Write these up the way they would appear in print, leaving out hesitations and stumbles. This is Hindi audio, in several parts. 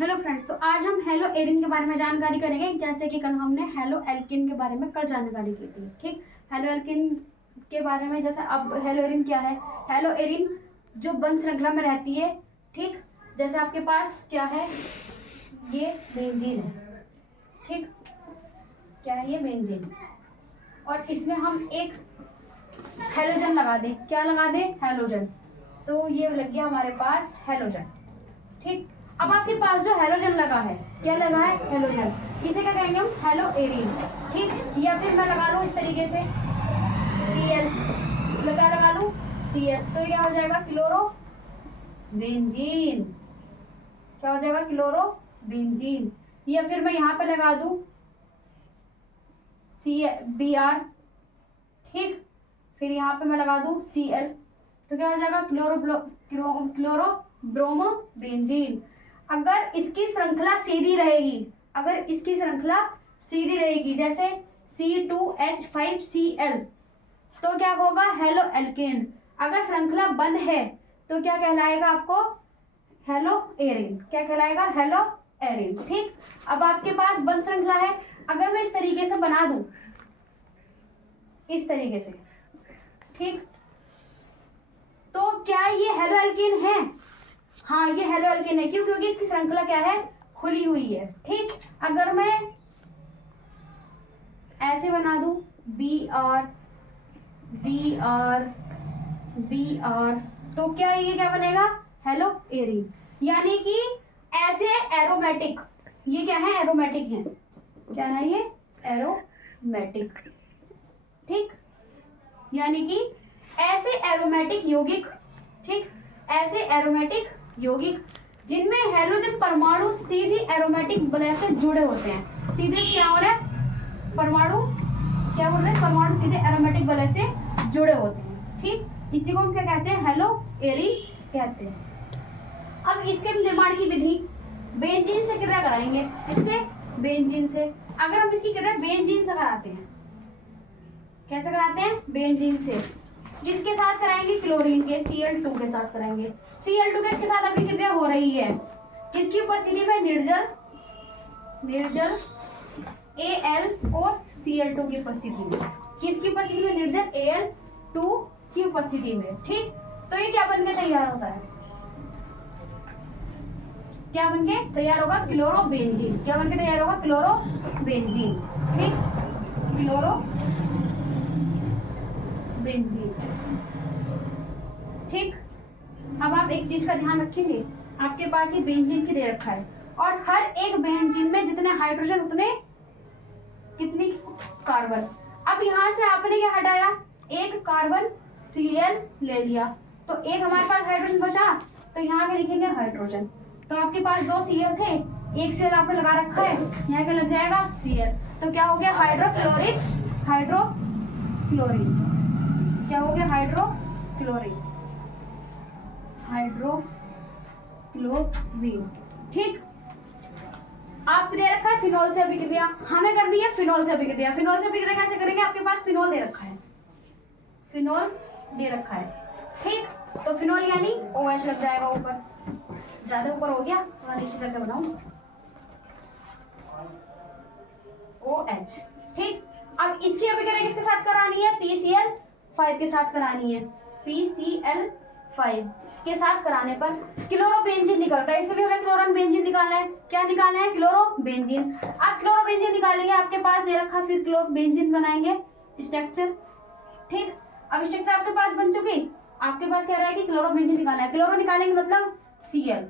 हेलो फ्रेंड्स, तो आज हम हेलो एरिन के बारे में जानकारी करेंगे। जैसे कि कल हमने हेलो एल्किन के बारे में कल जानकारी की थी। ठीक, हेलो एल्किन के बारे में जैसे अब हेलो एरिन क्या है। हेलो एरिन जो बंध श्रृंखला में रहती है। ठीक, जैसे आपके पास क्या है, ये बेंजीन है। ठीक, क्या है ये, बेंजीन। और इसमें हम एक हेलोजन लगा दें। क्या लगा दें? हेलोजन। तो ये लग गया हमारे पास हेलोजन। ठीक, अब आपके पास जो हेलोजन लगा है, क्या लगा है? हेलोजन। इसे क्या कहेंगे हम? Hello Erin. ठीक, या फिर मैं लगा लूँ इस तरीके से Cl, लगा लूँ Cl, तो क्या हो जाएगा? Chloro benzene. क्या हो जाएगा? Chloro benzene. या फिर मैं यहाँ पे लगा दूँ Br। ठीक, फिर यहाँ पे मैं लगा दूँ Cl, तो क्या हो जाएगा? Chloro bromo benzene. अगर इसकी श्रृंखला सीधी रहेगी, जैसे C2H5Cl, तो क्या होगा? Halo alkane. अगर श्रृंखला बंद है तो क्या कहलाएगा आपको? Hello Erin. क्या कहलाएगा? Hello Erin. ठीक, अब आपके पास बंद श्रृंखला है। अगर मैं इस तरीके से बना दूं, इस तरीके से, ठीक, तो क्या ये हेलो एल्केन है? हाँ, ये हेलो एल्केन है। क्यों? क्योंकि इसकी श्रृंखला क्या है? खुली हुई है। ठीक, अगर मैं ऐसे बना दूं Br Br Br, तो क्या ये क्या बनेगा? Hello Erin. यानी कि ऐसे एरोमेटिक, ये क्या है? एरोमेटिक है। क्या है ये? एरोमेटिक। ठीक, यानी कि ऐसे एरोमेटिक यौगिक, ठीक, ऐसे एरोमेटिक यौगिक जिनमें हेलोजन परमाणु सीधी एरोमेटिक वलय से जुड़े होते हैं। सीधे क्या हो रहा है? परमाणु क्या बोल रहे हैं? परमाणु सीधे एरोमेटिक वलय से जुड़े होते हैं। ठीक, इसी को हम क्या कहते हैं? हेलो एरिन कहते हैं। अब इसके निर्माण की विधि बेंजीन से क्रिया कराएंगे। इससे बेंजीन से। अगर हम इसकी क्रिया बेंजीन से कराते हैं, कैसे कराते हैं? बेंजीन से। किसके साथ कराएंगे? क्लोरीन के, Cl2 के साथ कराएंगे। Cl2 के साथ अभी क्रिया हो रही है। किसकी उपस्थिति में? निर्जल Al और Cl2 की उपस्थिति में। किसकी उपस्थिति में? निर्जल Al2 की उपस्थिति में। ठीक, तो ये क्या बनके तैयार होता है? क्या बनके तैयार होगा? क्लोरोबेंजीन। क्या बनके तैयार होगा? क्लोरोबेंजीन। ठीक, क्लोरोबेंजीन। ठीक, अब आप एक चीज का ध्यान रखेंगे, आपके पास ये बेंजीन की दे रखा है और हर एक बेंजीन में जितने हाइड्रोजन उतने कितनी कार्बन। अब यहाँ से आपने क्या हटाया? एक कार्बन Cl ले लिया, तो एक हमारे पास हाइड्रोजन बचा, तो यहाँ पे लिखेंगे हाइड्रोजन। तो आपके पास 2 Cl थे, एक Cl आपने लगा रखा है, यहाँ क्या लग जाएगा? Cl। तो क्या हो गया? हाइड्रोक्लोरिन। क्या हो गया? हाइड्रोक्लोरीन। ठीक, आप दे रखा है फिनोल से अभिक्रिया, हमें करनी है फिनोल से अभिक्रिया। फिनोल से अभिक्रिया कैसे करेंगे? आपके पास फिनोल दे रखा है, ठीक, तो फिनोल यानी OH लग जाएगा ऊपर। ज्यादा ऊपर हो गया, थोड़ा नीचे करके बनाऊं, OH। ठीक, अब इसकी अभिक्रिया किसके साथ करानी है? PCl5 के साथ करानी है। PCl5 के साथ कराने पर क्लोरोबेंजीन निकलता है। इसमें भी हमें क्लोरोबेंजीन निकालना है। क्या निकालना है? क्लोरोबेंजीन। आप क्लोरोबेंजीन निकालेंगे, आपके पास दे रखा, फिर क्लोरोबेंजीन बनाएंगे स्ट्रक्चर। ठीक, अब स्ट्रक्चर आपके पास बन चुकी, आपके पास क्या रहेगी? क्लोरोबेंजीन निकालना है। क्लोरो निकालेंगे मतलब Cl।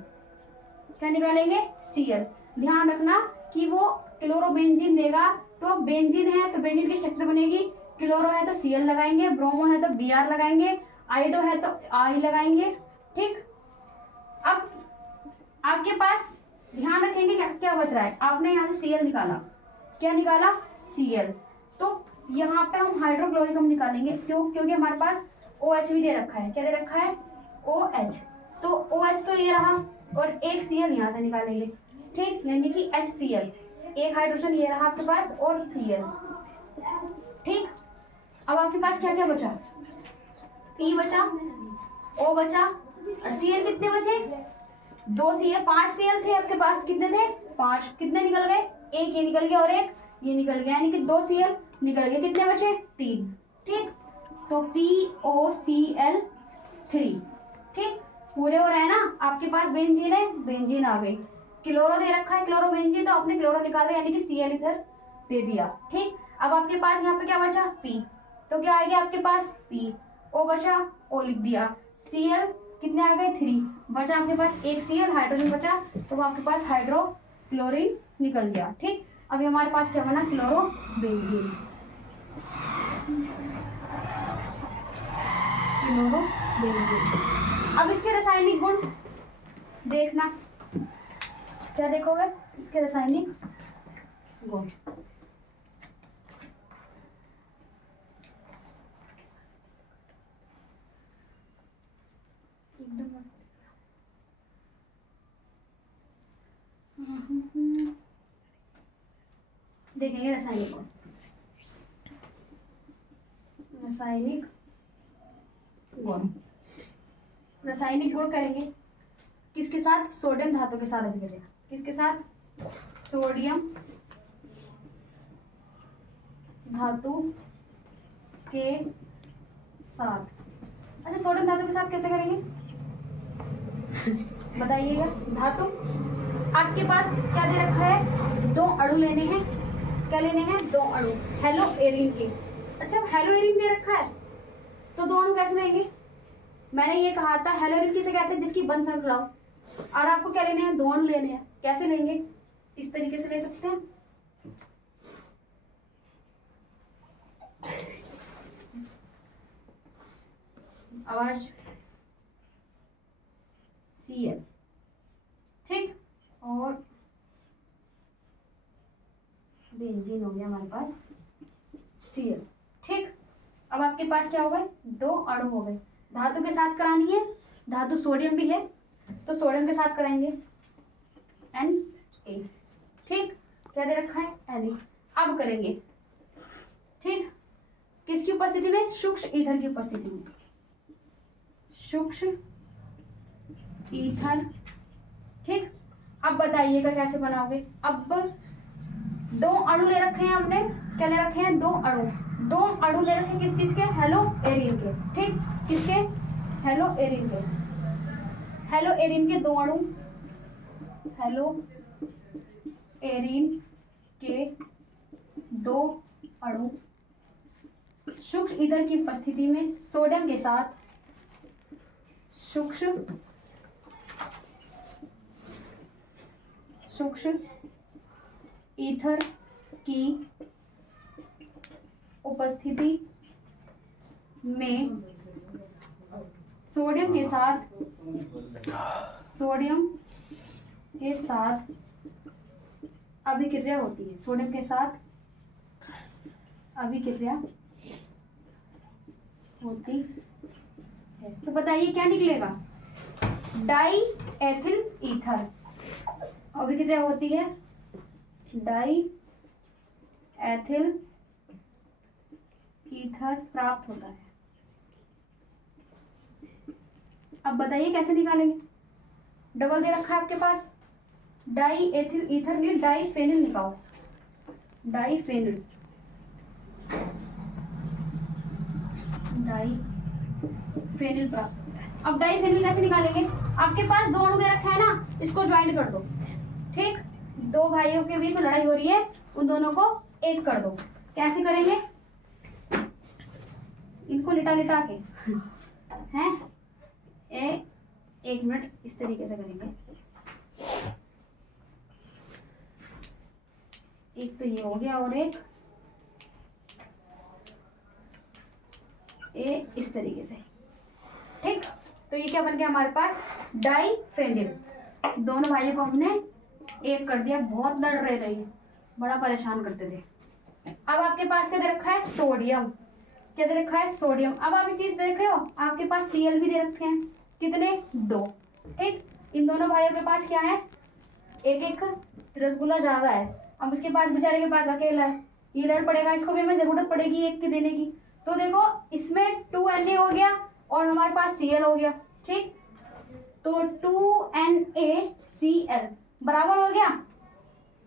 क्या निकालेंगे? Cl। ध्यान रखना कि वो क्लोरोबेंजीन देगा तो बेंजीन है तो बेंजीन की स्ट्रक्चर बनेगी। क्लोरो है तो Cl लगाएंगे, ब्रोमो है तो Br लगाएंगे, आइडो है तो I लगाएंगे। ठीक, अब आपके पास ध्यान रखेंगे क्या बच रहा है? आपने यहाँ से Cl निकाला, क्या निकाला? Cl। तो यहाँ पे हम हाइड्रोक्लोरिक हम निकालेंगे। क्यों? क्योंकि हमारे पास OH भी दे रखा है। क्या दे रखा है? OH। तो OH तो ये रहा और एक Cl यहाँ से निकालेंगे। ठीक, यानी कि HCl। एक हाइड्रोजन ये रहा आपके पास और Cl। ठीक, अब आपके पास क्या क्या बचा? P बचा, O बचा, Cl कितने बचे? 2 Cl 5 Cl थे आपके पास, कितने थे 5, कितने निकल गए, एक ये निकल गया और एक ये निकल गया, यानी कि 2 Cl निकल गए, कितने बचे 3। ठीक, तो POCl3। ठीक, पूरे हो रहे हैं ना। आपके पास बेंजीन है, बेंजीन आ गई, क्लोरो दे रखा है क्लोरोबेंजीन, तो आपने क्लोरो निकाला यानी कि Cl इधर दे दिया। ठीक, अब आपके पास यहाँ पे क्या बचा P, तो क्या आएगा आपके पास P, O बचा, O लिख दिया, Cl कितने आ गए 3, बचा आपके पास एक Cl हाइड्रोजन बचा, तो वो आपके पास हाइड्रोक्लोरीन निकल गया। ठीक, अभी हमारे पास क्या बना क्लोरोबेंजीन, क्लोरोबेंजीन। अब इसके रासायनिक गुण देखना, क्या देखोगे इसके रासायनिक गुण। देखेंगे रासायनिक गुण, रासायनिक गुण, रासायनिक गुण करेंगे किसके साथ, सोडियम धातु के साथ अभी करेगा, किसके साथ, सोडियम धातु के साथ। अच्छा, सोडियम धातु के साथ कैसे करेंगे बताइएगा। धातु आपके पास क्या दे रखा है, 2 अणु लेने हैं, क्या लेने हैं 2 अणु हेलो एरिन के। अच्छा, हेलो एरिन दे रखा है तो 2 अणु कैसे लेंगे, मैंने ये कहा था हेलो एरिन किसे कहते हैं, जिसकी बंध श्रृंखला हो, और आपको क्या लेने हैं 2 अणु लेने हैं, कैसे लेंगे, इस तरीके से ले सकते हैं, आवाज Cl। ठीक, और बेंजीन हो गया हमारे पास Cl। ठीक, अब आपके पास क्या हो गए 2 अणु हो गए, धातु के साथ करानी है, धातु सोडियम भी है तो सोडियम के साथ कराएंगे Na। ठीक, क्या दे रखा है Na, अब करेंगे। ठीक, किसकी उपस्थिति में, सूक्ष्म ईथर की उपस्थिति में, सूक्ष्म ईथर। ठीक, अब बताइएगा कैसे बनाओगे। अब 2 अणु ले रखे हैं हमने, क्या ले रखे हैं 2 अणु, 2 अणु ले रखे हैं किस चीज के, हेलो एरिन के। ठीक, किसके, हेलो एरिन के, हेलो एरिन के 2 अणु, हेलो एरिन के 2 अणु सूक्ष्म ईथर की उपस्थिति में सोडियम के साथ, सूक्ष्म ईथर की उपस्थिति में सोडियम के साथ अभिक्रिया होती है, सोडियम के साथ अभिक्रिया होती है, तो बताइए क्या निकलेगा, डाई एथिल ईथर, अभिक्रिया होती है डाई एथिल ईथर प्राप्त होता है। अब बताइए कैसे निकालेंगे, डबल दे रखा है आपके पास, डाई एथिल ईथर ने डाई फेनिल निकालो, डाई फेनिल, डाई फेनिल प्राप्त होता है। अब डाई फेनिल कैसे निकालेंगे, आपके पास 2 अणु दे रखा है ना, इसको ज्वाइंट कर दो। ठीक, 2 भाइयों के बीच में लड़ाई हो रही है, उन दोनों को एक कर दो, कैसे करेंगे, इनको लिटा लिटा के हैं, एक मिनट, इस तरीके से करेंगे, एक तो ये हो गया और एक इस तरीके से। ठीक, तो ये क्या बन गया हमारे पास, डाई फेनिल, दोनों भाइयों को हमने एक कर दिया, बहुत लड़ रहे थे, बड़ा परेशान करते थे। अब आपके पास क्या दे रखा है, सोडियम, क्या दे रखा है सोडियम। अब आप ये चीज देख रहे हो, आपके पास Cl भी दे रखे हैं, कितने 2। ठीक, इन दोनों भाइयों के पास क्या है, एक एक रसगुल्ला ज्यादा है, अब उसके पास बेचारे के पास अकेला है, ये लड़ पड़ेगा, इसको भी हमें जरूरत पड़ेगी एक की देने की, तो देखो इसमें 2Na हो गया और हमारे पास Cl हो गया। ठीक, तो 2NaCl बराबर हो गया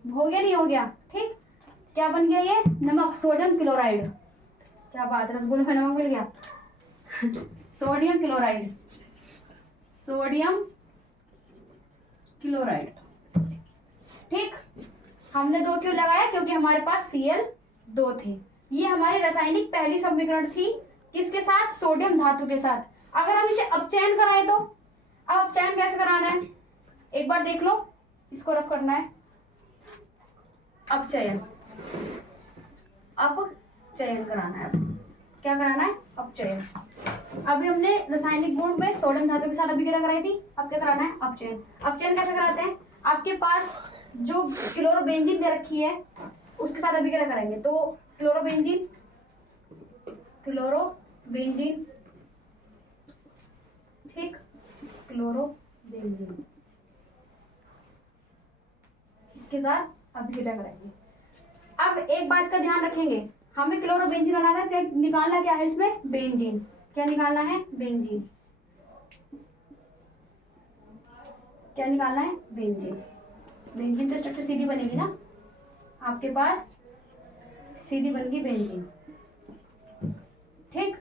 नहीं हो गया, ठीक। क्या बन गया ये? नमक, सोडियम क्लोराइड। क्या बात, रसगुल्ले में नमक मिल गया। सोडियम क्लोराइड, ठीक। हमने 2 क्यों लगाया? क्योंकि हमारे पास Cl2 थे। ये हमारी रासायनिक पहली समीकरण थी, किसके साथ? सोडियम धातु के साथ। अगर हम इसे अपचयन कराएं तो, अब अपचयन कैसे कराना है एक बार देख लो, इसको रफ करना है। अपचयन कराना है। क्या कराना है? अपचयन। अभी हमने रासायनिक गुण में सोडियम धातु के साथ अभिक्रिया कराई थी, अब क्या कराना है? अपचयन। अपचयन कैसे कराते हैं? आपके पास जो क्लोरोबेंजीन दे रखी है उसके साथ अभिक्रिया करेंगे, तो क्लोरोबेंजीन, ठीक, क्लोरोबेंजीन, इसके साथ अभिक्रिया करेंगे। अब एक बात का ध्यान रखेंगे, हमें क्लोरोबेंजीन बनाना है, निकालना क्या है इसमें? बेंजीन। क्या निकालना है? बेंजीन। क्या निकालना है? बेंजीन। बेंजीन तो स्ट्रक्चर सीधी बनेगी ना, आपके पास सीधी बन गई बेंजीन, ठीक।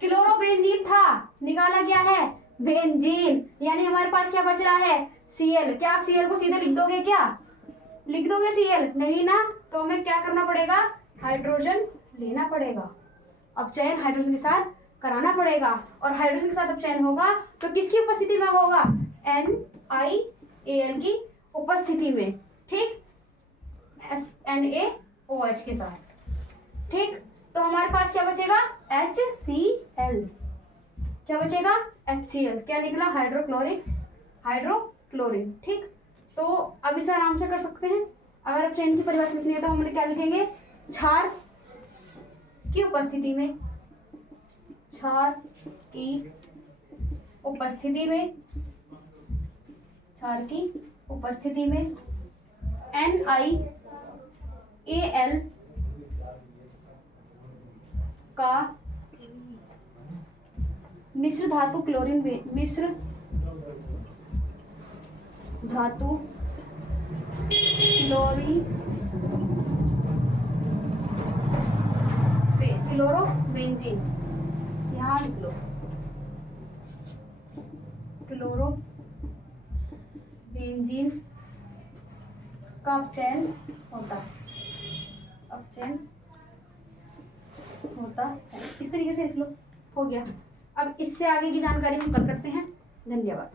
क्लोरोबेंजीन था, निकाला क्या है? बेंजीन। यानी हमारे पास क्या बच रहा है? Cl। क्या आप Cl को सीधे लिख दोगे? क्या लिख दोगे Cl? नहीं ना, तो हमें क्या करना पड़ेगा? हाइड्रोजन लेना पड़ेगा, अपचयन हाइड्रोजन के साथ कराना पड़ेगा। और हाइड्रोजन के साथ अपचयन होगा तो किसकी उपस्थिति में होगा? NaAl की उपस्थिति में, ठीक, NaOH के साथ, ठीक। तो हमारे पास क्या बचेगा? HCl। क्या बचेगा? HCl। क्या निकला? हाइड्रोक्लोरिन, ठीक। तो अब इसे आराम से कर सकते हैं। अगर अपचयन की परिभाषा लिखनी है तो हम क्या लिखेंगे? क्षार की उपस्थिति में, NaAl का मिश्र धातु क्लोरीन क्लोरोबेंजीन, यहाँ लिख लो, क्लोरोबेंजीन का अपचयन होता है। इस तरीके से लिख लो, हो गया। अब इससे आगे की जानकारी हम कल करते हैं। धन्यवाद।